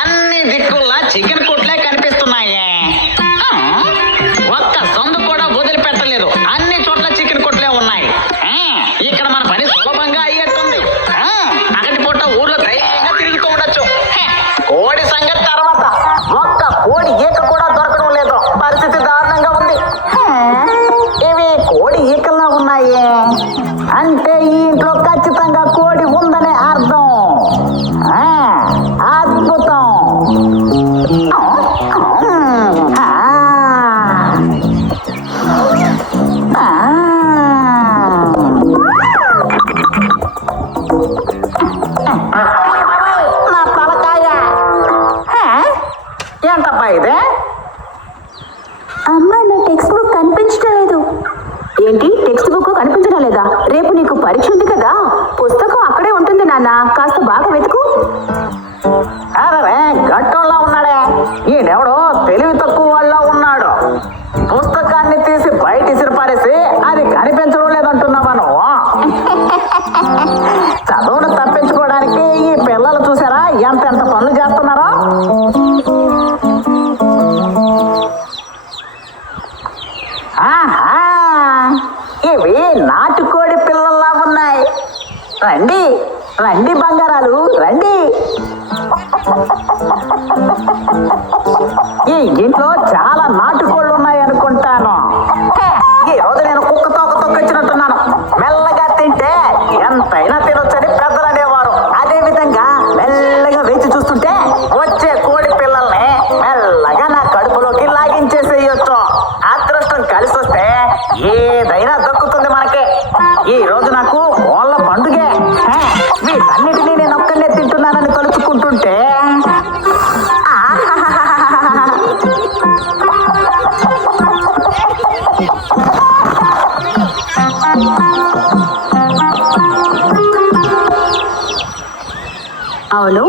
అన్ని దిక్కుల్లా చికెన్ కొట్లే కనిపిస్తున్నాయే. ఒక్క సందు కూడా వదిలిపెట్టలేదు. అన్ని చోట్ల చికెన్ కొట్లే ఉన్నాయి. ఇక్కడ మన పని సులభంగా అయ్యేట్టుంది. అక్కడి పూట ఊర్లో ధైర్యంగా తిరుగుతూ ఉండొచ్చు. కోడి సంగతి తర్వాత. ఒక్క కోడి ఈక కూడా దొరకడం లేదు. పరిస్థితి దారుణంగా ఉంది. ఇవి కోడి ఈకల్లా ఉన్నాయే అంటే ఈ ఇంట్లో ఖచ్చితంగా కోడి ఉందనే అర్థం. అద్భుతం. నా తలకాయ ఏంటబ్బా ఇదే? అమ్మా, నా టెక్స్ట్ బుక్ కనిపించడం లేదు. ఏంటి, టెక్స్ట్ బుక్ కనిపించడం లేదా? రేపు నీకు పరీక్ష ఉంది కదా, పుస్తకం అక్కడే ఉంటుంది నాన్న, కాస్త బాగా వెతుకు. అరే గట్టంలో ఉన్నాడే. ఈయనెవడో తెలివి తక్కువ వాళ్ళ ఉన్నాడు. పుస్తకాన్ని తీసి బయట ఇసిరిపారేసి అది కనిపించడం లేదంటున్నావా నువ్వు? చదువును తప్పించుకోవడానికి ఈ పిల్లలు చూసారా ఎంత పనులు చేస్తున్నారో. ఆహా, ఇవి నాటుకోడి పిల్లల్లా ఉన్నాయి. రండి రండి బంగారాలు రండి. ఈ ఇంట్లో చాలా నాటుకోళ్ళు ఉన్నాయి అనుకుంటాను. ఈ రోజు నేను కుక్క తోక తొక్కొచ్చినట్టున్నాను. మెల్లగా తింటే ఎంతైనా తినొచ్చని పెద్దలు అనేవారు. అదే విధంగా మెల్లగా వేచి చూస్తుంటే వచ్చే కోడి పిల్లల్ని మెల్లగా నా కడుపులోకి లాగించేసేయొచ్చు. అదృష్టం కలిసి వస్తే ఏదైనా దక్కుతుంది మనకి. ఈ రోజు నాకు కోళ్ళ పండుగే. వీటన్నిటినీ నేను ఒక్కనే తింటున్నానని తలుచుకుంటుంటే అవును,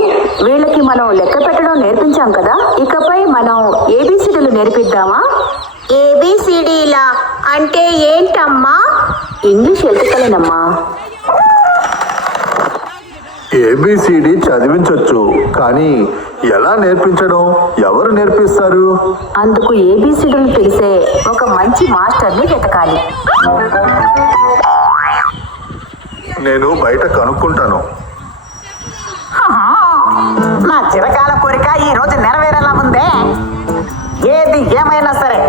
వీళ్ళకి మనం లెక్క పెట్టడం నేర్పించాం కదా, ఇకపై మనం ఏబిసిడీలు నేర్పిద్దామా? ఏబిసిడీలా అంటే ఏంటమ్మా? ఇంగ్లీష్ ఎలకలేనమ్మా. ఏబిసిడి చదివించవచ్చు, కానీ ఎలా నేర్పించడం, ఎవరు నేర్పిస్తారు? అందుకు ఏబిసిడీలు తెలిసే ఒక మంచి మాస్టర్ని వెతకాలి. నేను బయట కనుక్కుంటాను. నా చిరకాల కోరిక ఈ రోజు నెరవేరేలా ఉందే. ఏది ఏమైనా సరే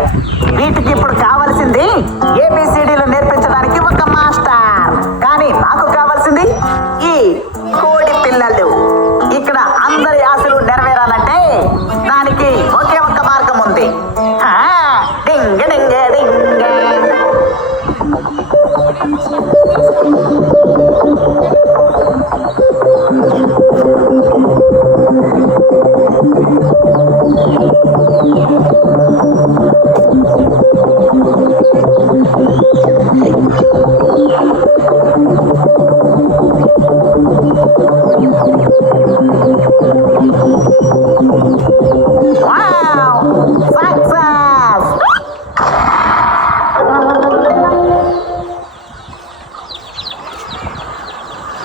వీటికి ఇప్పుడు కావాల్సింది ఏబిసిడీలు నేర్పించడానికి ఒక మాస్టర్. కానీ నాకు కావాల్సింది ఈ కోడి పిల్లలు. ఇక్కడ అందరి ఆశలు నెరవేరాలంటే దానికి ఒకే ఒక్క మార్గం ఉంది. డింగ డింగ డింగ.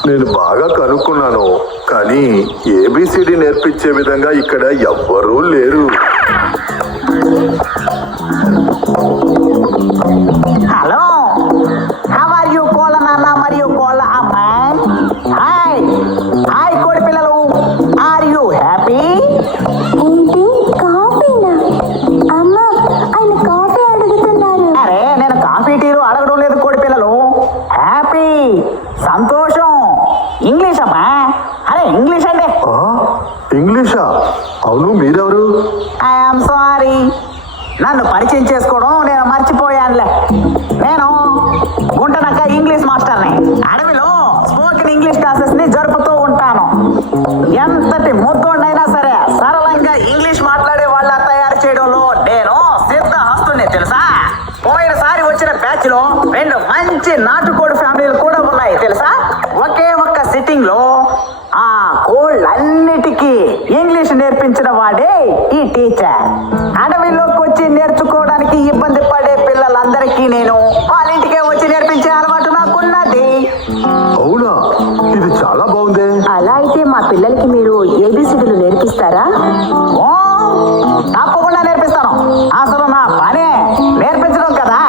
నేను బాగా కనుక్కున్నాను, కానీ ఏబిసిడి నేర్పించే విధంగా ఇక్కడ ఎవ్వరూ లేరు. హలో, హౌ ఆర్ యూ కోళ్ళ నాన్న మరియు కోళ్ళ అమ్మ? హాయ్ హాయ్ కోడి పిల్లలు, ఆర్ యూ హ్యాపీ? ఏంటి, కాఫీనా? అమ్మా, ఆయన కాఫీ అడుగుతున్నారు. అరే నేను కాఫీ టీలు అడగడం లేదు కోడి పిల్లలు. హ్యాపీ, సంతోషం. ఇంగ్లీష్ అమ్మా. అరే ఇంగ్లీష్ అండి. ఇంగ్లీషా? అవును, మీరెవరు? ఐఎమ్ సారీ, నన్ను పరిచయం చేసుకోవడం నేను మర్చిపోయానులే. నేను గుంటనక్క ఇంగ్లీష్ మాస్టర్ని. అడవిలో స్పోకెన్ ఇంగ్లీష్ క్లాసెస్ ని జరుపుతూ ఉంటాను. ఎంతటి ముద్దోడైనా సరే సరళంగా ఇంగ్లీష్ మాట్లాడే వాళ్ళ తయారు చేయడంలో నేను సిద్ధహస్తుని తెలుసా. పోయినసారి వచ్చిన బ్యాచ్ లో 2 మంచి నాటుకోడి ఫ్యామిలీలు కూడా ఉన్నాయి తెలుసా. ఒకే ఒక్క సిట్టింగ్ లో ఆ కోళ్ళన్నిటికీ ఇంగ్లీష్ నేర్పించిన వాడే ఈ టీచర్. అడవిలోకి వచ్చి నేర్చుకోవడానికి ఇబ్బంది పడే పిల్లలందరికీ నేను వాళ్ళ ఇంటికే వచ్చి నేర్పించే అలవాటు నాకున్నది. అవునా, ఇది చాలా బాగుంది. అలా అయితే మా పిల్లలకి మీరు ఏబిసిడీలు నేర్పిస్తారా? ఓ, తప్పకుండా నేర్పిస్తాను. అసలు నా పనే నేర్పించడం కదా.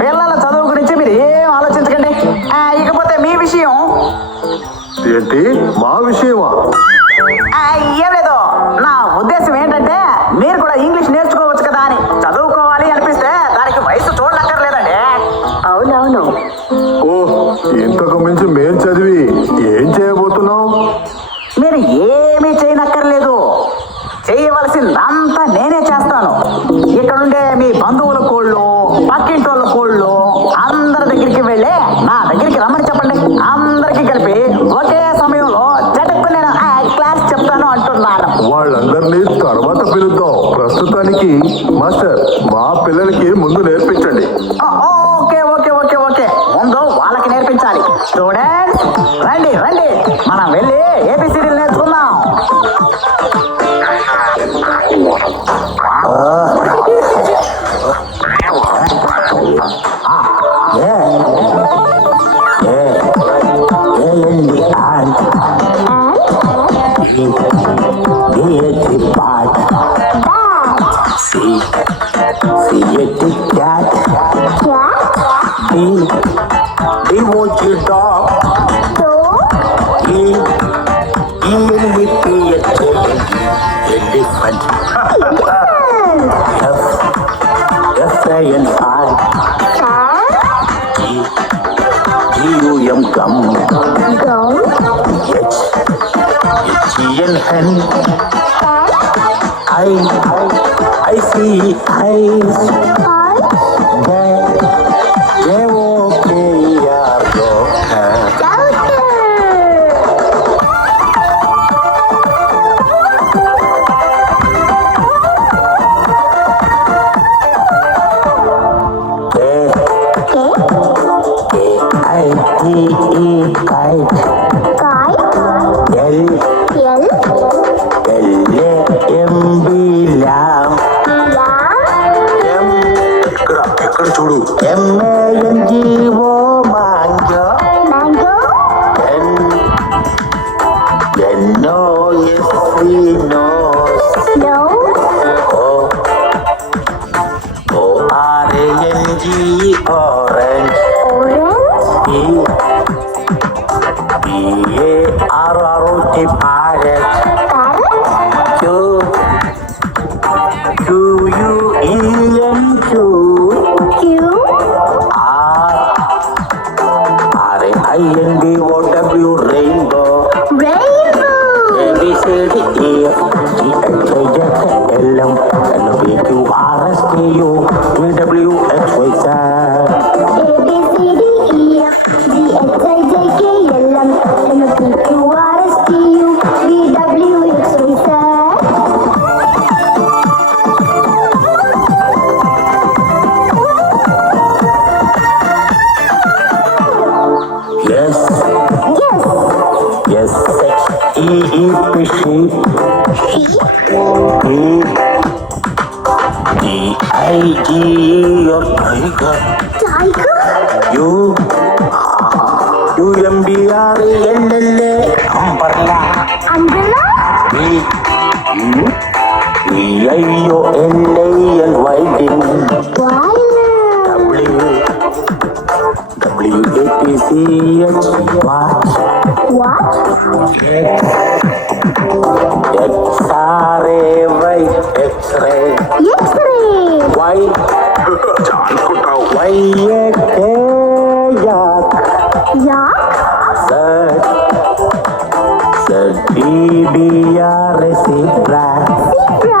పిల్లల చదువు గురించి మీరు ఏం ఆలోచించకండి. ఇకపోతే మీ విషయం. ఏంటి మా విషయమా? ఏం లేదు, నా ఉద్దేశం ఏంటంటే మీరు కూడా ఇంగ్లీష్ నేర్చుకోవచ్చు కదా అని. చదువుకోవాలి అనిపిస్తే దానికి వయసు చూడక్కర్లేదండి. అవునవును. ఓ, ఇంతకు మించి మేం చదివి ఏం చేయబోతున్నాం? మీరు ఏమీ చేయనక్కర్లేదు. చేయవలసిందంతా నేనే చేస్తాను. ఇక్కడుండే మీ బంధువుల కోళ్ళు, పక్కింటోళ్ళ కోళ్ళు అందరి దగ్గరికి వెళ్ళి నా దగ్గరికి రమ్మని చెప్పండి. అందరికీ కలిపి ఒకే సమయంలో జటక్కు నేను క్లాస్ చెప్తాను అంటున్నాను. వాళ్ళందరినీ తర్వాత పిలుద్దాం. ప్రస్తుతానికి మాస్టర్ మా పిల్లలకి ముందు నేర్పించండి. ఓకే ఓకే ఓకే ఓకే ముందు వాళ్ళకి నేర్పించాలి. స్టూడెంట్స్ రండి రండి, మనం వెళ్ళి ఏబిసిడీలు నేర్చుకుందాం. I see eyes. They okay, ఇక్కడ చూడు. MANGO mango. ORANGE orange. PARROT parrot. QUEN RAINBOW rainbow. ABCDEFGHIJKLM NOPQRSTU VWXYZ. Yes, fishy. TIG, your tiger. UMBRELLA, umbrella. VIOLA and winding. WATCH, watch. XRAY, X-ray. Y, YAK, yak. ZEBRA, zebra.